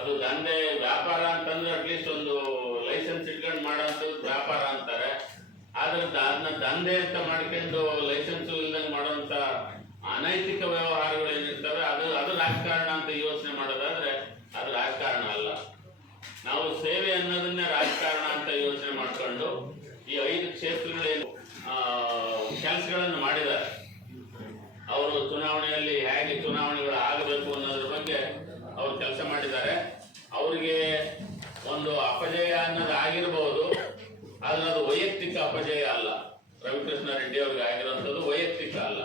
ಅದು ದಂಧೆ, ವ್ಯಾಪಾರ ಅಂತಂದ್ರೆ ಅಟ್ಲೀಸ್ಟ್ ಒಂದು ಲೈಸೆನ್ಸ್ ಇಟ್ಕೊಂಡು ಮಾಡೋದು ವ್ಯಾಪಾರ ಅಂತಾರೆ. ಆದ್ರೆ ಅದನ್ನ ದಂಧೆ ಅಂತ ಮಾಡ್ಕೊಂಡು ಲೈಸೆನ್ಸ್ ಇಲ್ದಂಗೆ ಮಾಡೋಂಥ ಅನೈತಿಕ ವ್ಯವಹಾರಗಳು ಏನಿರ್ತವೆ, ಅದು ಅದು ರಾಜಕಾರಣ ಅಂತ ಯೋಚನೆ ಮಾಡೋದಾದ್ರೆ ಅದು ರಾಜಕಾರಣ ಅಲ್ಲ. ನಾವು ಸೇವೆ ಅನ್ನೋದನ್ನೇ ರಾಜಕಾರಣ ಅಂತ ಯೋಚನೆ ಮಾಡ್ಕೊಂಡು ಈ ಐದು ಕ್ಷೇತ್ರಗಳೇನು ಕೆಲಸಗಳನ್ನು ಮಾಡಿದ್ದಾರೆ ಅವರು ಚುನಾವಣೆಯಲ್ಲಿ ಹೇಗೆ ಚುನಾವಣೆಗಳು ಆಗಬೇಕು ಅನ್ನೋದ್ರ ಬಗ್ಗೆ ಅವರು ಕೆಲಸ ಮಾಡಿದ್ದಾರೆ ಅವರಿಗೆ ಒಂದು ಅಪಜಯ ಅನ್ನೋದು ಆಗಿರಬಹುದು ಆದ್ರೆ ಅದು ವೈಯಕ್ತಿಕ ಅಪಜಯ ಅಲ್ಲ ರವಿಕೃಷ್ಣ ರೆಡ್ಡಿ ಅವ್ರಿಗೆ ವೈಯಕ್ತಿಕ ಅಲ್ಲ.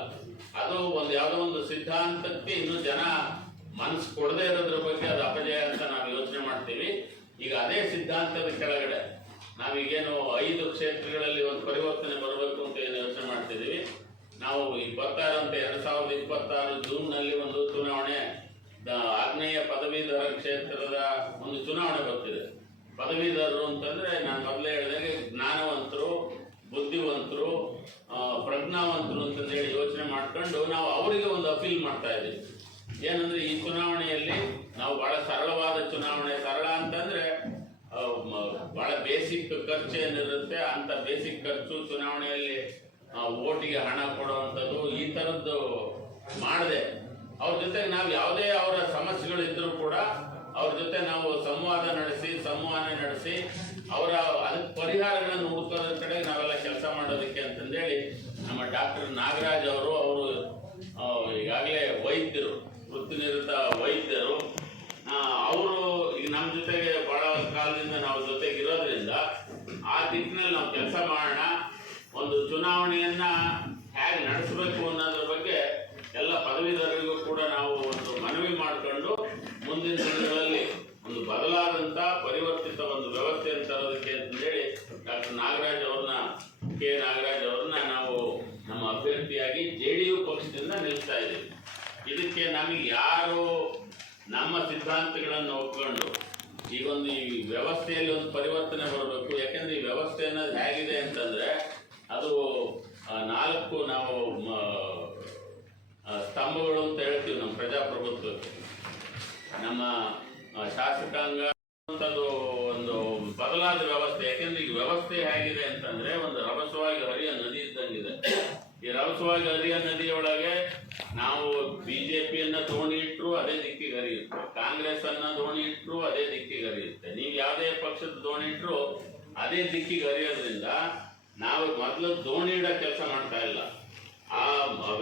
ಅದು ಒಂದು ಯಾವುದೋ ಒಂದು ಸಿದ್ಧಾಂತಕ್ಕೆ ಇನ್ನು ಜನ ಮನಸ್ಸು ಕೊಡದೇ ಇರೋದ್ರ ಬಗ್ಗೆ ಅದು ಅಪಜಯ ಅಂತ ನಾವು ಯೋಚನೆ ಮಾಡ್ತೀವಿ. ಈಗ ಅದೇ ಸಿದ್ಧಾಂತದ ಕೆಳಗಡೆ ನಾವೀಗೇನು ಐದು ಕ್ಷೇತ್ರಗಳಲ್ಲಿ ಒಂದು ಪರಿವರ್ತನೆ ಬರಬೇಕು ಅಂತ ಏನು ಯೋಚನೆ ಮಾಡ್ತಿದ್ದೀವಿ. ನಾವು ಇಪ್ಪತ್ತಾರಂತೆ ಎರಡ್ ಸಾವಿರದ ಇಪ್ಪತ್ತಾರು ಜೂನ್ನಲ್ಲಿ ಒಂದು ಚುನಾವಣೆ ಆಗ್ನೇಯ ಪದವೀಧರ ಕ್ಷೇತ್ರದ ಒಂದು ಚುನಾವಣೆ ಬರ್ತಿದೆ. ಪದವೀಧರರು ಅಂತಂದ್ರೆ ನಾನು ಮೊದಲೇ ಹೇಳಿದಾಗೆ ಜ್ಞಾನವಂತರು ಬುದ್ಧಿವಂತರು ಪ್ರಜ್ಞಾವಂತರು ಅಂತಂದು ಹೇಳಿ ಯೋಚನೆ ಮಾಡ್ಕೊಂಡು ನಾವು ಅವರಿಗೆ ಒಂದು ಅಪೀಲ್ ಮಾಡ್ತಾ ಇದ್ದೀವಿ. ಏನಂದ್ರೆ ಈ ಚುನಾವಣೆಯಲ್ಲಿ ನಾವು ಬಹಳ ಸರಳವಾದ ಚುನಾವಣೆ, ಸರಳ ಅಂತಂದ್ರೆ ಬಹಳ ಬೇಸಿಕ್ ಖರ್ಚು ಏನಿರುತ್ತೆ ಅಂತ ಬೇಸಿಕ್ ಖರ್ಚು ಚುನಾವಣೆಯಲ್ಲಿ ಓಟಿಗೆ ಹಣ ಕೊಡುವಂಥದ್ದು ಈ ಥರದ್ದು ಮಾಡಿದೆ, ಅವ್ರ ಜೊತೆ ನಾವು ಯಾವುದೇ ಅವರ ಸಮಸ್ಯೆಗಳು ಇದ್ದರೂ ಕೂಡ ಅವ್ರ ಜೊತೆ ನಾವು ಸಂವಾದ ನಡೆಸಿ, ಸಂವಹನ ನಡೆಸಿ ಅವರ ಅದಕ್ಕೆ ಪರಿಹಾರಗಳನ್ನು ಹುಡುಕೋದ್ರ ಕಡೆ ನಾವೆಲ್ಲ ಕೆಲಸ ಮಾಡೋದಕ್ಕೆ ಅಂತಂದೇಳಿ ನಮ್ಮ ಡಾಕ್ಟರ್ ನಾಗರಾಜ್ ಅವರು ಅವರು ಈಗಾಗಲೇ ವೈದ್ಯರು, ವೃತ್ತಿನಿರತ ವೈದ್ಯರು. ಅವರು ಈಗ ನಮ್ಮ ಜೊತೆಗೆ ಬಹಳ ಕಾಲದಿಂದ ನಾವು ಜೊತೆಗೆ ಇರೋದ್ರಿಂದ ಆ ದಿಕ್ಕಿನಲ್ಲಿ ನಾವು ಕೆಲಸ ಮಾಡೋಣ, ಒಂದು ಚುನಾವಣೆಯನ್ನ ಹೇಗೆ ನಡೆಸಬೇಕು ಅನ್ನೋದ್ರ ಬಗ್ಗೆ ಎಲ್ಲ ಪದವೀಧರರಿಗೂ ಕೂಡ ನಾವು ಒಂದು ಮನವಿ ಮಾಡಿಕೊಂಡು ಮುಂದಿನ ದಿನಗಳಲ್ಲಿ ಒಂದು ಬದಲಾದಂತ ಪರಿವರ್ತಿತ ಒಂದು ನಾಗರಾಜ್ ಅವ್ರನ್ನ, ಕೆ ನಾಗರಾಜ್ ಅವ್ರನ್ನ ನಾವು ನಮ್ಮ ಅಭ್ಯರ್ಥಿಯಾಗಿ ಜೆ ಡಿ ಯು ಪಕ್ಷದಿಂದ ನಿಲ್ಲಿಸ್ತಾ ಇದ್ದೀವಿ. ಇದಕ್ಕೆ ನಮಗೆ ಯಾರು ನಮ್ಮ ಸಿದ್ಧಾಂತಗಳನ್ನು ಒಪ್ಕೊಂಡು ಈಗೊಂದು ಈ ವ್ಯವಸ್ಥೆಯಲ್ಲಿ ಒಂದು ಪರಿವರ್ತನೆ ಬರಬೇಕು, ಯಾಕೆಂದ್ರೆ ಈ ವ್ಯವಸ್ಥೆ ಅನ್ನೋದು ಹೇಗಿದೆ ಅಂತಂದ್ರೆ ಅದು ನಾಲ್ಕು ನಾವು ಸ್ತಂಭಗಳು ಅಂತ ಹೇಳ್ತೀವಿ ನಮ್ಮ ಪ್ರಜಾಪ್ರಭುತ್ವಕ್ಕೆ. ನಮ್ಮ ಶಾಸಕಾಂಗ ಅಂತದ್ದು ಬದಲಾದ ವ್ಯವಸ್ಥೆ, ಯಾಕೆಂದ್ರೆ ಈಗ ವ್ಯವಸ್ಥೆ ಹೇಗಿದೆ ಅಂತಂದ್ರೆ ಒಂದು ರಭಸವಾಗಿ ಹರಿಯ ನದಿ ಇದ್ದಂಗಿದೆ. ಈ ರಭಸವಾಗಿ ಹರಿಯ ನದಿಯೊಳಗೆ ನಾವು ಬಿಜೆಪಿಯನ್ನ ದೋಣಿ ಇಟ್ಟರು ಅದೇ ದಿಕ್ಕಿಗೆ ಹರಿಯುತ್ತೆ. ಕಾಂಗ್ರೆಸ್ ಅನ್ನ ದೋಣಿ ಇಟ್ಟರು ಅದೇ ದಿಕ್ಕಿಗೆ ಹರಿಯುತ್ತೆ. ನೀವು ಯಾವುದೇ ಪಕ್ಷದ ದೋಣಿ ಇಟ್ಟರು ಅದೇ ದಿಕ್ಕಿಗೆ ಹರಿಯೋದ್ರಿಂದ ನಾವು ಮೊದಲು ದೋಣಿ ಇಡೋ ಕೆಲಸ ಮಾಡ್ತಾ ಇಲ್ಲ. ಆ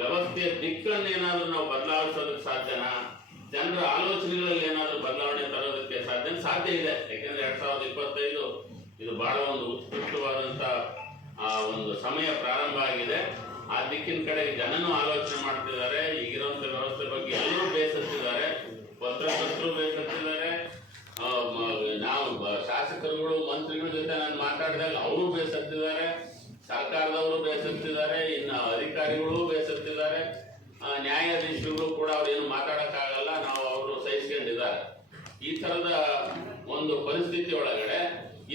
ವ್ಯವಸ್ಥೆಯ ದಿಕ್ಕನ್ನು ಏನಾದ್ರೂ ನಾವು ಬದಲಾಯಿಸೋದಕ್ಕೆ ಸಾಧ್ಯನಾ? ಜನರ ಆಲೋಚನೆಗಳಲ್ಲಿ ಏನಾದರೂ ಬದಲಾವಣೆ ತರೋದಕ್ಕೆ ಸಾಧ್ಯ ಸಾಧ್ಯ ಇದೆ. ಯಾಕೆಂದ್ರೆ ಎರಡ್ ಸಾವಿರದ ಇಪ್ಪತ್ತೈದು ಇದು ಬಹಳ ಒಂದು ಉತ್ಕೃಷ್ಟವಾದಂತ ಒಂದು ಸಮಯ ಪ್ರಾರಂಭ ಆಗಿದೆ. ಆ ದಿಕ್ಕಿನ ಕಡೆ ಜನನು ಆಲೋಚನೆ ಮಾಡ್ತಿದ್ದಾರೆ. ಈಗಿರುವಂತ ವ್ಯವಸ್ಥೆ ಬಗ್ಗೆ ಎಲ್ಲರೂ ಬೇಸತ್ತಿದ್ದಾರೆ. ಪತ್ರಕರ್ತರು ಬೇಸತ್ತಿದ್ದಾರೆ. ನಾವು ಶಾಸಕರುಗಳು, ಮಂತ್ರಿಗಳ ಜೊತೆ ನಾನು ಮಾತಾಡಿದಾಗ ಅವರು ಬೇಸತ್ತಿದ್ದಾರೆ. ಸರ್ಕಾರದವರು ಬೇಸತ್ತಿದ್ದಾರೆ. ಇನ್ನು ಅಧಿಕಾರಿಗಳು ಬೇಸತ್ತಿದ್ದಾರೆ. ನ್ಯಾಯಾಧೀಶರುಗಳು ಕೂಡ ಅವ್ರೇನು ಸಹಿಸ್ಕೊಂಡಿದ್ದಾರೆ ಈ ತರದ ಒಂದು ಪರಿಸ್ಥಿತಿ ಒಳಗಡೆ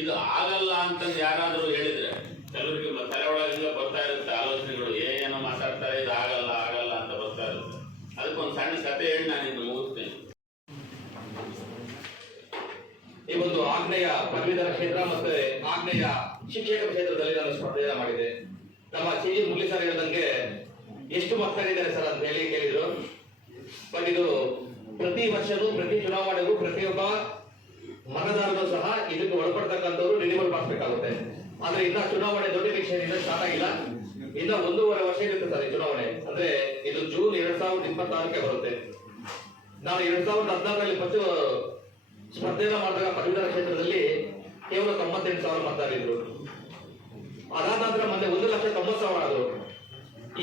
ಇದು ಆಗಲ್ಲ ಅಂತಂದು ಯಾರಾದರೂ ಹೇಳಿದ್ರೆ, ಕೆಲವರಿಗೆ ತಲೆ ಒಳಗಿಂದ ಬರ್ತಾ ಇರುತ್ತೆ ಆಲೋಚನೆಗಳು ಏನೋ ಮಾತಾಡ್ತಾರೆ, ಇದು ಆಗಲ್ಲ ಆಗಲ್ಲ ಅಂತ ಬರ್ತಾ ಇರುತ್ತೆ. ಅದಕ್ಕೊಂದು ಸಣ್ಣ ಕತೆ ಹೇಳಿ ನಾನು ಇನ್ನು ಮುಗಿಸ್ತೇನೆ. ಈ ಒಂದು ಆಗ್ನೇಯ ಪದವೀಧರ ಕ್ಷೇತ್ರ ಮತ್ತೆ ಆಗ್ನೇಯ ಶಿಕ್ಷಕ ಕ್ಷೇತ್ರದಲ್ಲಿ ನಾನು ಸ್ಪರ್ಧೆಯನ್ನು ಮಾಡಿದೆ. ನಮ್ಮ ಸಿ. ಜಿ. ಮುರಳಿ ಸರ್ ಹೇಳಿದಂಗೆ, ಎಷ್ಟು ಮಕ್ಕಳಿದ್ದಾರೆ ಸರ್ ಅಂತ ಹೇಳಿ ಕೇಳಿದ್ರು. ಬಟ್ ಇದು ಪ್ರತಿ ವರ್ಷದೂ ಪ್ರತಿ ಚುನಾವಣೆಗೂ, ಪ್ರತಿಯೊಬ್ಬ ಮತದಾರರು ಸಹ ಇದಕ್ಕೆ ಒಳಪಡ್ತಕ್ಕಂಥವ್ರು ರಿನಿವಲ್ ಮಾಡಬೇಕಾಗುತ್ತೆ ಆದ್ರೆ ಇನ್ನ ಚುನಾವಣೆ ದೊಡ್ಡ ಇನ್ನ ಸ್ಟಾರ್ಟ್ ಆಗಿಲ್ಲ. ಇನ್ನ ಒಂದೂವರೆ ವರ್ಷ ಇರುತ್ತೆ ಸರ್ ಈ ಚುನಾವಣೆ. ಅಂದ್ರೆ ಇದು ಜೂನ್ ಎರಡ್ ಸಾವಿರದ ಇಪ್ಪತ್ತಾರಕ್ಕೆ ಬರುತ್ತೆ. ನಾನು ಎರಡ್ ಸಾವಿರದ ಹದಿನಾರರಲ್ಲಿ ಫಸ್ಟ್ ಸ್ಪರ್ಧೆಯನ್ನ ಮಾಡಿದಾಗ ಪದವೀಧರ ಕ್ಷೇತ್ರದಲ್ಲಿ ಕೇವಲ ತೊಂಬತ್ತೆಂಟು ಸಾವಿರ ಮತದಾರರಿದ್ರು ಅದಾದ ನಂತರ ಮೊನ್ನೆ ಒಂದು ಲಕ್ಷ ತೊಂಬತ್ತು ಸಾವಿರ ಆದ್ರು.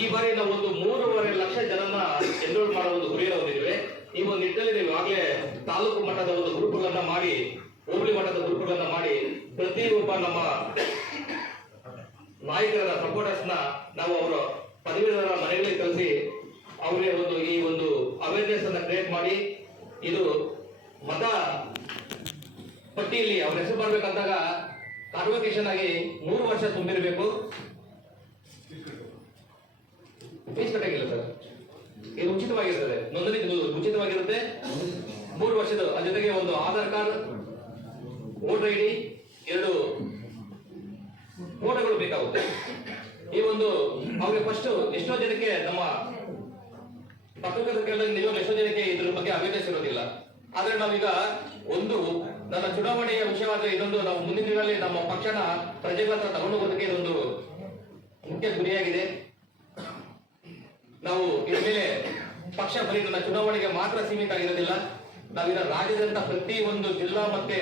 ಈ ಬಾರಿ ನಾವು ಒಂದು ಮೂರುವರೆ ಲಕ್ಷ ಜನನ ಎನ್ರೋಲ್ ಮಾಡೋ ಒಂದು ಗುರಿಯನ್ನು ಹೊಂದಿದ್ದೇವೆ ಈ ಒಂದು ನೀವು ಆಗ್ಲೇ ತಾಲೂಕು ಮಟ್ಟದ ಒಂದು ಗ್ರೂಪ್ಗಳನ್ನ ಮಾಡಿ, ಹೋಬಳಿ ಮಟ್ಟದ ಗ್ರೂಪ್ಗಳನ್ನ ಮಾಡಿ, ಪ್ರತಿಯೊಬ್ಬ ನಮ್ಮ ನಾಯಕರ ಸಪೋರ್ಟರ್ಸ್ ನಾವು ಅವರ ಪದವೀಧರ ಮನೆಗಳಿಗೆ ಕಲಿಸಿ ಅವರಿಗೆ ಒಂದು ಈ ಒಂದು ಅವೇರ್ನೆಸ್ ಅನ್ನ ಕ್ರಿಯೇಟ್ ಮಾಡಿ, ಇದು ಮತ ಪಟ್ಟಿಯಲ್ಲಿ ಅವ್ರ ಹೆಸರು ಬರ್ಬೇಕಂದಾಗ ಕಾನ್ವಕೇಶನ್ ಆಗಿ ಮೂರು ವರ್ಷ ತುಂಬಿರಬೇಕು. ಫೀಸ್ ಕಟ್ಟಾಗಿಲ್ಲ ಸರ್ ಇದು ಉಚಿತವಾಗಿರ್ತದೆ. ನೋಂದಣಿ ಉಚಿತವಾಗಿರುತ್ತೆ. ಮೂರು ವರ್ಷದ ಜೊತೆಗೆ ಒಂದು Aadhaar card, voter I D, ಎರಡು ಫೋಟೋಗಳು ಬೇಕಾಗುತ್ತೆ. ಈ ಒಂದು, ಅವ್ರಿಗೆ ಫಸ್ಟ್ ಎಷ್ಟೋ ಜನಕ್ಕೆ ನಮ್ಮ ಪತ್ರಕರ್ತರ ನಿಜವಾಗ ಎಷ್ಟೋ ಜನಕ್ಕೆ ಇದ್ರ ಬಗ್ಗೆ ಅವೇರ್ನೆಸ್ ಇರೋದಿಲ್ಲ. ಆದ್ರೆ ನಾವೀಗ ಒಂದು, ನನ್ನ ಚುನಾವಣೆಯ ವಿಷಯವಾದ್ರೆ ಇದೊಂದು ನಾವು ಮುಂದಿನ ದಿನಗಳಲ್ಲಿ ನಮ್ಮ ಪಕ್ಷನ ಪ್ರಜೆಗಳ ತಗೊಂಡು ಹೋಗೋದಕ್ಕೆ ಇದೊಂದು ಮುಖ್ಯ ಗುರಿಯಾಗಿದೆ. ನಾವು ಇದ್ರ ಮೇಲೆ ಪಕ್ಷ ಬರೀ ಚುನಾವಣೆಗೆ ಮಾತ್ರ ಸೀಮಿತ ಆಗಿರೋದಿಲ್ಲ. ನಾವಿನ ರಾಜ್ಯದಂತ ಪ್ರತಿ ಒಂದು ಜಿಲ್ಲಾ ಮತ್ತೆ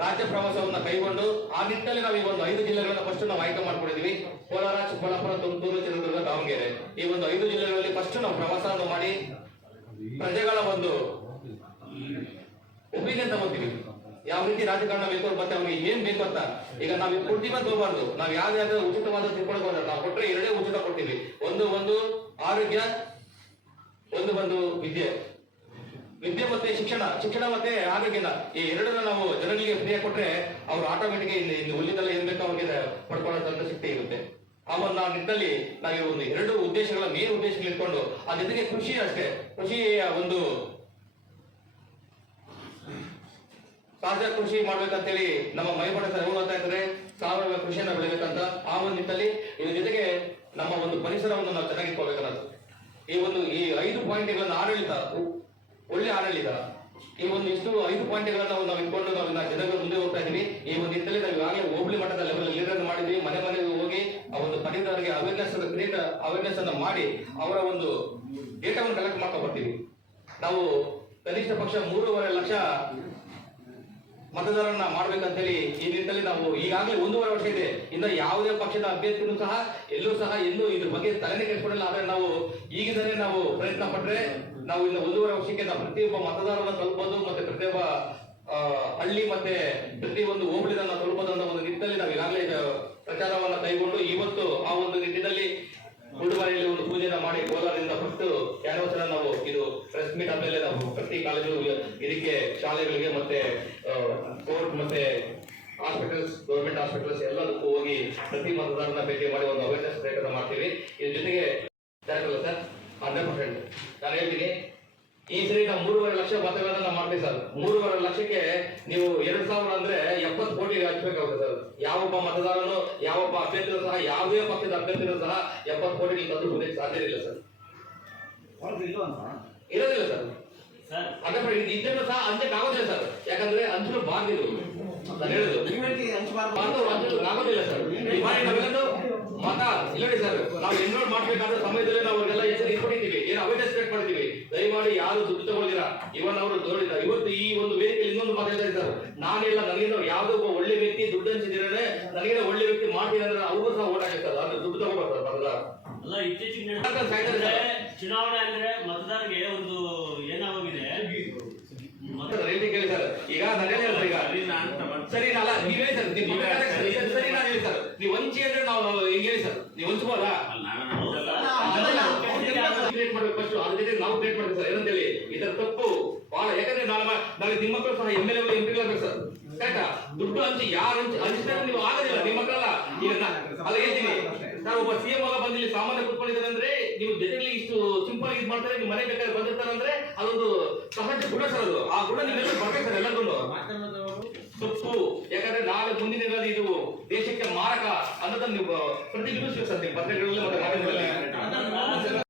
ರಾಜ್ಯ ಪ್ರವಾಸವನ್ನ ಕೈಗೊಂಡು ಆ ನಿಟ್ಟಿನಲ್ಲಿ ನಾವು ಈ ಒಂದು ಐದು ಜಿಲ್ಲೆಗಳನ್ನ ಫಸ್ಟ್ ನಾವು ಆಯ್ಕೆ ಮಾಡ್ಕೊಂಡಿದ್ವಿ. ಕೋಲಾರ, ಚಿಕ್ಕಬಳ್ಳಾಪುರ, ತುಮಕೂರು, ಚಿತ್ರದುರ್ಗ, ದಾವಣಗೆರೆ. ಈ ಒಂದು ಐದು ಜಿಲ್ಲೆಗಳಲ್ಲಿ ಫಸ್ಟ್ ನಾವು ಪ್ರವಾಸವನ್ನು ಮಾಡಿ ಪ್ರಜೆಗಳ ಒಂದು ಒಪಿನಿಯನ್ ತಗೋತೀವಿ. ಯಾವ ರೀತಿ ರಾಜಕಾರಣ ಬೇಕು ಮತ್ತೆ ಅವ್ರಿಗೆ ಏನ್ ಬೇಕು ಅಂತ. ಈಗ ನಾವ್ ಕೊಡ್ತೀವಿ ಅಂತ ಹೋಗ್ಬಾರ್ದು. ನಾವ್ ಯಾವ್ದಾದ್ರು ಉಚಿತವಾದ ತಿಳ್ಕೊಳ್ಬೋದು ನಾವು ಕೊಟ್ರೆ ಎರಡೇ ಉಚಿತ ಕೊಡ್ತೀವಿ. ಒಂದು ಒಂದು ಆರೋಗ್ಯ, ಒಂದು ಒಂದು ವಿದ್ಯೆ. ವಿದ್ಯೆ ಮತ್ತೆ ಶಿಕ್ಷಣ. ಶಿಕ್ಷಣ ಮತ್ತೆ ಆರೋಗ್ಯನ. ಈ ಎರಡನ್ನ ನಾವು ಜನರಿಗೆ ಫ್ರೀ ಕೊಟ್ರೆ ಅವ್ರು ಆಟೋಮೆಟಿಕ್ ಇಲ್ಲಿ ಹುಲ್ಲಿನಲ್ಲಿ ಏನ್ ಬೇಕೋ ಅವ್ರಿಗೆ ಪಡ್ಕೊಳ್ಳೋದಂತ ಶಕ್ತಿ ಇರುತ್ತೆ. ಆಮೇಲೆ ನಾವು ನಿಟ್ಟಿನಲ್ಲಿ ನಾವು ಒಂದು ಎರಡು ಉದ್ದೇಶಗಳ ಮೇನ್ ಉದ್ದೇಶಗಳು ಇಟ್ಕೊಂಡು ಆ ಜೊತೆಗೆ ಕೃಷಿ ಅಷ್ಟೇ. ಕೃಷಿಯ ಒಂದು ಸಹಜ ಕೃಷಿ ಮಾಡ್ಬೇಕಂತೇಳಿ ನಮ್ಮ ಮೈಬಡ ಸರ್ ಹೋಗ್ತಾ ಇದ್ರೆ ಇದ್ದಾರೆ ಸಾವಯವ ಕೃಷಿಯನ್ನ ಬೆಳಿಬೇಕಂತ ಆ ಒಂದು ನಿಟ್ಟಲ್ಲಿ ಇದ್ರ ಜೊತೆಗೆ ನಮ್ಮ ಒಂದು ಪರಿಸರವನ್ನು ನಾವು ಚೆನ್ನಾಗಿಟ್ಕೋಬೇಕನ್ನೋದು ಈ ಒಂದು ಈ ಐದು ಪಾಯಿಂಟ್ಗಳನ್ನು ಆಡಳಿತ, ಒಳ್ಳೆ ಆಡಳಿತ. ಈ ಒಂದು ಇಷ್ಟು ಐದು ಪಾಯಿಂಟ್ಗಳನ್ನು ನಾವು ಇಟ್ಕೊಂಡು ನಾವು ಜನಗಳ ಮುಂದೆ ಹೋಗ್ತಾ ಇದೀವಿ. ಈ ಒಂದು ನಿಟ್ಟಲ್ಲಿ ನಾವು ಈಗಾಗಲೇ ಹೋಬಳಿ ಮಟ್ಟದ ಲೆವೆಲ್ ಲೀಡರ್ ಮಾಡಿದ್ವಿ. ಮನೆ ಮನೆಗೆ ಹೋಗಿ ಆ ಒಂದು ಪಡೆದವರಿಗೆ ಅವೇರ್ನೆಸ್ ಕ್ರಿಯೇಟ್ ಅವೇರ್ನೆಸ್ ಅನ್ನ ಮಾಡಿ ಅವರ ಒಂದು ಡೇಟಾವನ್ನು ಕಲೆಕ್ಟ್ ಮಾಡ್ಕೊಂಡು ಬರ್ತೀವಿ. ನಾವು ಕನಿಷ್ಠ ಪಕ್ಷ ಮೂರುವರೆ ಲಕ್ಷ ಮತದಾರರನ್ನ ಮಾಡ್ಬೇಕಂತೇಳಿ ಈ ನಿಟ್ಟಿನಲ್ಲಿ ನಾವು ಈಗಾಗಲೇ ಒಂದೂವರೆ ವರ್ಷ ಇದೆ. ಇನ್ನು ಯಾವುದೇ ಪಕ್ಷದ ಅಭ್ಯರ್ಥಿನೂ ಸಹ ಎಲ್ಲೂ ಸಹ ಎಲ್ಲೂ ಇದ್ರ ಬಗ್ಗೆ ತಲೆನೇ ಕೆಡಿಸ್ಕೊಂಡಿಲ್ಲ. ಆದ್ರೆ ನಾವು ಈಗಿಂದಲೇ ನಾವು ಪ್ರಯತ್ನ ಪಟ್ರೆ ನಾವು ಇನ್ನು ಒಂದೂವರೆ ವರ್ಷಕ್ಕೆ ನಾವು ಪ್ರತಿಯೊಬ್ಬ ಮತದಾರರನ್ನ ತಲುಪೋದು ಮತ್ತೆ ಪ್ರತಿಯೊಬ್ಬ ಹಳ್ಳಿ ಮತ್ತೆ ಪ್ರತಿ ಒಂದು ಹೋಬಳಿನ ತಲುಪೋದು ಅನ್ನೋ ಒಂದು ನಿಟ್ಟಿನಲ್ಲಿ ನಾವು ಈಗಾಗಲೇ ಪ್ರಚಾರವನ್ನ ಕೈಗೊಂಡು ಇವತ್ತು ಆ ಒಂದು ನಿಟ್ಟಿನಲ್ಲಿ ಗುಂಡುಮನೆಯಲ್ಲಿ ಒಂದು ಪೂಜೆನ ಮಾಡಿ ಕೋಲಾರದಿಂದ ಹೊರಟು ಕ್ಯಾನ್ವಸ್ನ ನಾವು ಇದು ಪ್ರೆಸ್ ಮೀಟ್ ಆದ್ಮೇಲೆ ನಾವು ಪ್ರತಿ ಕಾಲೇಜು, ಇದಕ್ಕೆ ಶಾಲೆಗಳಿಗೆ ಮತ್ತೆ ಹಾಸ್ಪಿಟಲ್ಸ್ ಗೌರ್ಮೆಂಟ್ ಹಾಸ್ಪಿಟಲ್ಸ್ ಎಲ್ಲದಕ್ಕೂ ಹೋಗಿ ಪ್ರತಿ ಮತದಾರನ ಭೇಟಿ ಮಾಡಿ ಒಂದು ಅವೇರ್ನೆಸ್ ಪ್ರಯತ್ನ ಮಾಡ್ತೀವಿ. ಇದ್ರ ಜೊತೆಗೆ ಸರ್? ಹಂಡ್ರೆಡ್ ಪರ್ಸೆಂಟ್ ನಾನು ಹೇಳ್ತೀನಿ ಈ ಸರಿ ನಾವು ಮೂರುವರೆ ಲಕ್ಷ ಮತಗಳನ್ನ ನಾವು ಮಾಡ್ತೀವಿ ಸರ್. ಮೂರುವರೆ ಲಕ್ಷಕ್ಕೆ ನೀವು ಎರಡ್ ಸಾವಿರ ಅಂದ್ರೆ ಎಪ್ಪತ್ತು ಕೋಟಿ ಹಚ್ಚಬೇಕಾಗುತ್ತೆ ಸರ್. ಯಾವೊಬ್ಬ ಮತದಾರನು ಯಾವೊಬ್ಬ ಅಭ್ಯರ್ಥಿಗಳು ಸಹ ಯಾವುದೇ ಪಕ್ಷದ ಅಭ್ಯರ್ಥಿಗಳು ಸಹ ಎಪ್ಪತ್ತು ಕೋಟಿ ನೀವು ತಂದು ಕೊಡಲಿಕ್ಕೆ ಸಾಧ್ಯ ಇಲ್ಲ ಸರ್. ಇರೋದಿಲ್ಲ ಸರ್. ಸರ್. ಅದೇ ಇದ್ದರೂ ಇದನ್ನು ಸಹ ಹಂಚಕ್ ಆಗೋದಿಲ್ಲ ಸರ್. ಯಾಕಂದ್ರೆ ಹಂಚಲು ಬಾರ್ದಿರು ಮತ ಇಲ್ಲ ನೋಡಿ ಸರ್ ನಾವು ಎನ್ರೋಲ್ ಮಾಡ್ಬೇಕಾದ ಸಮಯದಲ್ಲಿ ನಾವು ಅವ್ರಿಗೆಲ್ಲ ಹೆಸರು ಇಟ್ಕೊಂಡಿದ್ದೀವಿ ಏನು ಅವೇರ್ನೆಸ್ ಕ್ರಿಯೇಟ್ ಮಾಡಿದ್ದೀವಿ ದಯಮಾಡಿ ಯಾರು ದುಡ್ಡು ತಗೊಳ್ದಿರಾ ಇವನ್ ಅವರು ನೋಡಿದ್ದಾರೆ ಇವತ್ತು ಈ ಒಂದು ವೇದಿಕೆಯಲ್ಲಿ ಇನ್ನೊಂದು ಮಾತಾಡ್ತಾ ಇದ್ದಾರೆ ನಾನೆಲ್ಲ ನನಗೇನೋ ಯಾವುದೋ ಒಬ್ಬ ಒಳ್ಳೆ ವ್ಯಕ್ತಿ ದುಡ್ಡು ಹಂಚಿದ್ರೆ ನನಗೇನೋ ಒಳ್ಳೆ ವ್ಯಕ್ತಿ ಮಾಡ್ತೀನಿ ಅಂದ್ರೆ ಅವ್ರಿಗೂ ಸಹ ಓಟ್ ಹಾಕಿರ್ತಾರೆ ಅಂದ್ರೆ ದುಡ್ಡು ತಗೋಬಾರ್ದು ಅಲ್ಲ ಇತ್ತೀಚೆಗೆ. ಚುನಾವಣೆ ಅಂದ್ರೆ ಮತದಾರರಿಗೆ ಒಂದು ಏನಾಗೋಗಿದೆ ಮತ ಸರ್, ಹೇಳ್ತೀನಿ ಕೇಳಿ ಸರ್ ಈಗ ನಾನು ಹೇಳಿದ್ರೆ ಈಗ ಸರಿನಾ ಅಂತ ಬಂತು. ಸರಿ ಅಲ್ಲ ನೀವ್ ಹೇಳಿ ಸರ್ ನೀವು ಬೇಕಾದ್ರೆ ಸರಿ ಸರಿ, ಸರಿ ನಾನು ಹೇಳಿ ಸರ್ ನೀವು ವಂಚಿ ಅಂದ್ರೆ ನಾವು ಹಿಂಗ್ ಹೇಳಿ ಸರ್ ನೀವು ವಂಚಬೋದಾ ಅಲ್ಲ, ನಾನು ಹಂಚಲ್ಲ. ಕ್ರಿಯೇಟ್ ಮಾಡ್ಬೇಕು ಫಸ್ಟ್ ಅದ್ರ ಜೊತೆ ನಾವು ಕ್ರಿಯೇಟ್ ಮಾಡ್ಬೇಕು ಸರ್ ಏನಂತೇಳಿ ಇದರ ತಪ್ಪು ಬಹಳ ಯಾಕಂದ್ರೆ ನಾಳೆ ಮ- ನಾಳೆ ನಿಮ್ಮ ಮಕ್ಕಳು ಸಹ M L A M P sir. ಕರೆಕ್ಟಾ ದುಡ್ಡು ಹಂಚಿ ಯಾರು ಹಂಚಿ ಹಂಚಿದ್ರೆ ನೀವು ಆಗೋದಿಲ್ಲ ನಿಮ್ಮ ಮಕ್ಕಳಲ್ಲ. ಈಗ ಅಲ್ಲ, ಹೇಳ್ತೀನಿ. ಸರ್, ಒಬ್ಬ ಸಿಎಂ ಆಗ ಬಂದು ಇಲ್ಲಿ ಸಾಮಾನ್ಯ ಕುತ್ಕೊಂಡಿದ್ದಾರೆ ಅಂದ್ರೆ ನೀವು ಜೊತೆಲಿ ಇಷ್ಟು ಸಿಂಪಲ್ ಇದು ಮಾಡ್ತಾರೆ, ನೀವು ಮನೆ ಬೇಕಾದ್ರೆ ಬಂದಿರ್ತಾರೆ ಅಂದ್ರೆ ಅದೊಂದು ಸಹಜ ಗುಣ ಸರ್ ಅದು. ಆ ಗುಣ ನಿಮ್ಮೆಲ್ಲ ಬರ್ಬೇಕು ಸರ್ ಎಲ್ಲರಿಗೂ ತಪ್ಪು ಯಾಕಂದ್ರೆ ನಾಳೆ ಮುಂದಿನ ದಿನದಲ್ಲಿ ಇದು ದೇಶಕ್ಕೆ ಮಾರಕ ಅನ್ನೋದನ್ನ ನೀವು ಪ್ರತಿಬಿಂಬಿಸ್ಬೇಕು ಸರ್ ನೀವು ಪತ್ರಿಕೆಗಳಲ್ಲಿ ಮತ್ತೆ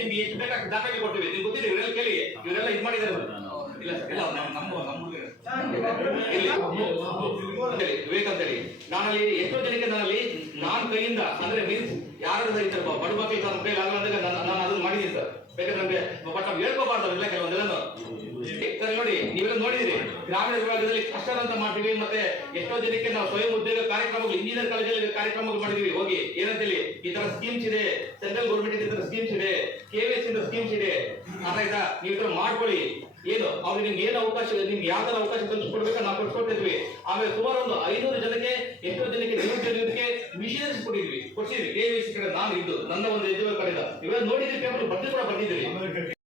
ನಿಮ್ಗೆ ಎಷ್ಟು ಬೇಕಾದ ದಾಖಲೆ ಕೊಟ್ಟಿವಿ. ನಿಮ್ಗೆ ಗೊತ್ತಿದೆ ಇವರೆಲ್ಲ ಕೇಳಿ. ಇವರೆಲ್ಲ ಇದು ಮಾಡಿದ್ದಾರೆ. ಇಲ್ಲ ಇಲ್ಲ ನಮ್ಮ ನಮ್ಮ ನಮ್ಮ ಅಂತೇಳಿ ನಾನಲ್ಲಿ ಎಷ್ಟೋ ಜನಕ್ಕೆ ನಾನಲ್ಲಿ ನಾನ್ ಕೈಯಿಂದ, ಅಂದ್ರೆ ಮೀನ್ಸ್ ಯಾರು ಇದ್ದಾರೆ ಬಡ ಮಕ್ಕಳಿಗೆ ನನ್ನ ಕೈಲಿ ಆಗಲ್ಲ ನಾನು ನಾನು ಅದನ್ನ ಮಾಡಿದ್ದೀನಿ ಸರ್. ಬೇಕಾದ್ರೆ ನಮಗೆ ಬಟ್ ನಾವು ಹೇಳ್ಕೋಬಾರ್ದು ಇಲ್ಲ ಕೆಲವೊಂದೆಲ್ಲ ನೋಡಿ, ನೀವೆಲ್ಲ ನೋಡಿದಿರಿ, ಗ್ರಾಮೀಣ ವಿಭಾಗದಲ್ಲಿ ಕಷ್ಟ ಅಂತ ಮಾಡ್ತೀವಿ ಮತ್ತೆ ಎಷ್ಟೋ ಜನಕ್ಕೆ ನಾವು ಸ್ವಯಂ ಉದ್ಯೋಗ ಕಾರ್ಯಕ್ರಮಗಳು, ಇಂಜಿನಿಯರ್ ಕಾಲೇಜಲ್ಲಿ ಕಾರ್ಯಕ್ರಮಗಳು ಮಾಡಿದೀವಿ. ಹೋಗಿ ಏನಂತ ಹೇಳಿ ಈ ತರ ಸ್ಕೀಮ್ಸ್ ಇದೆ ಸೆಂಟ್ರಲ್ ಗೌರ್ಮೆಂಟ್ ಈ ತರ ಸ್ಕೀಮ್ಸ್ ಇದೆ ಕೆವಿಎಸ್ ಇಂದ ಸ್ಕೀಮ್ಸ್ ಇದೆ. ಆಯ್ತಾ ನೀವು ತರ ಮಾಡ್ಕೊಳ್ಳಿ. ಏನು ಅವ್ರಿಗೆ ನಿಮ್ಗೆ ಏನು ಅವಕಾಶ, ನಿಮ್ಗೆ ಯಾವ ಅವಕಾಶ ಅವಕಾಶ ಕಲ್ಪಿಸ್ಕೊಡ್ಬೇಕು ನಾವು ಕೊಟ್ಕೊಟ್ಟಿದ್ವಿ ಆಮೇಲೆ ಸುಮಾರು ಒಂದು ಐನೂರು ಜನಕ್ಕೆ, ಎಷ್ಟೋ ಜನಕ್ಕೆ ನಿರುದ್ಯೋಗಕ್ಕೆ ಮಿಷನರೀಸ್ ಕೊಟ್ಟಿದ್ವಿ. ಕೊಡ್ಸಿದ್ವಿ. ಎಸ್ ಕಡೆ ನಾನು ಇದ್ದು, ನನ್ನ ಒಂದು ಎಜುವ ಕಡೆ ಇವೆಲ್ಲ ನೋಡಿದ್ರೆ ಪೇಪರ್ ಬರ್ದು ಕೂಡ ಬಂದಿದ್ದೀರಿ